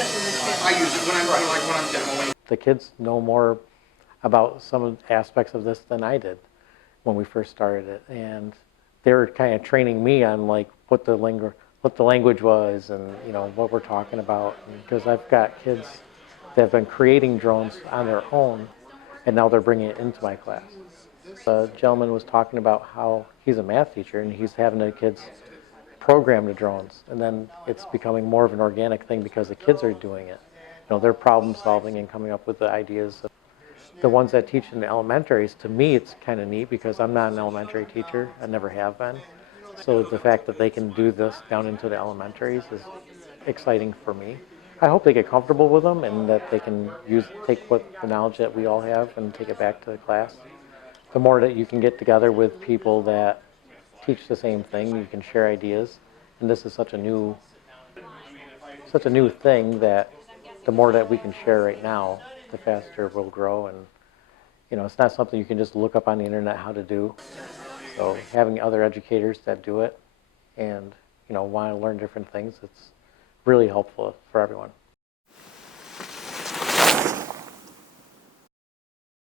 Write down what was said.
I use it when I'm demoing. The kids know more about some aspects of this than I did when we first started it, and they were kind of training me on like what the language was, and what we're talking about. Because I've got kids that have been creating drones on their own, and now they're bringing it into my class. The gentleman was talking about how he's a math teacher and he's having the kids program the drones, and then it's becoming more of an organic thing because the kids are doing it. They're problem solving and coming up with the ideas. The ones that teach in the elementaries, to me, it's kind of neat because I'm not an elementary teacher. I never have been. So the fact that they can do this down into the elementaries is exciting for me. I hope they get comfortable with them and that they can take the knowledge that we all have and take it back to the class. The more that you can get together with people that teach the same thing, you can share ideas. And this is such a new thing that the more that we can share right now, the faster we'll grow. And it's not something you can just look up on the internet how to do. So having other educators that do it and want to learn different things, it's really helpful for everyone.